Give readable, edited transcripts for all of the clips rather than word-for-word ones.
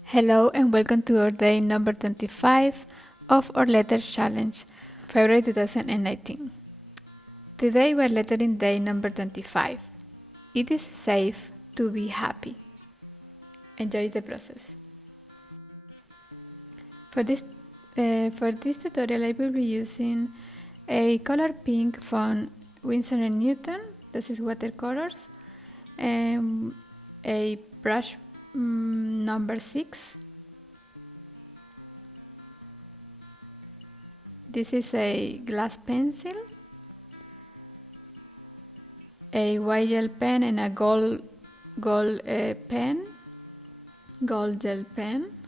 Hello and welcome to our day number 25 of our letter challenge, February 2019. Today we're lettering day number 25. It is safe to be happy. Enjoy the process. For this tutorial I will be using a color pink from Winsor & Newton. This is watercolors, and a brush number 6. This is a glass pencil, a white gel pen, and a gold gel pen,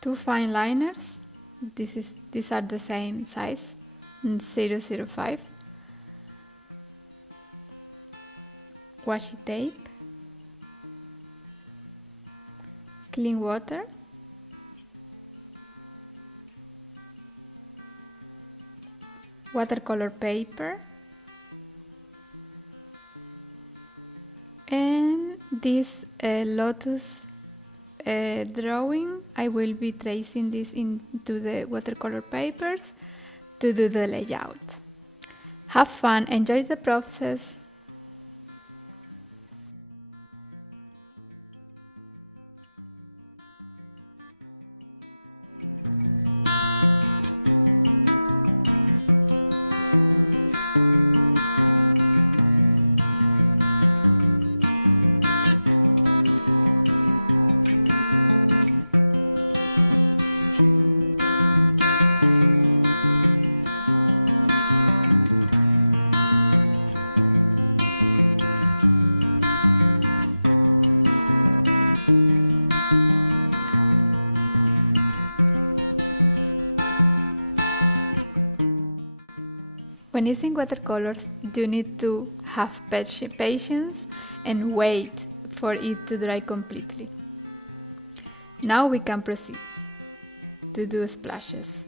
2 fine liners. These are the same size, 005. Washi tape, clean water, watercolor paper, and this lotus drawing. I will be tracing this into the watercolor papers to do the layout. Have fun, enjoy the process. When using watercolors, you need to have patience and wait for it to dry completely. Now we can proceed to do splashes.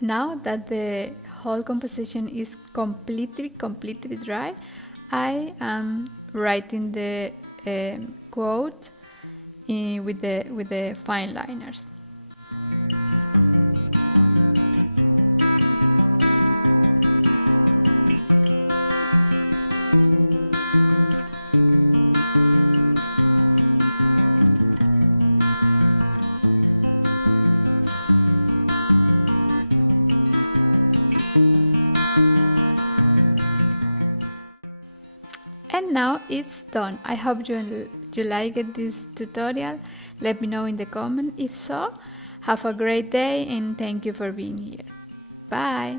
Now that the whole composition is completely dry, I am writing the quote with the fine liners. And now it's done. I hope you liked this tutorial. Let me know in the comment if so. Have a great day and thank you for being here. Bye!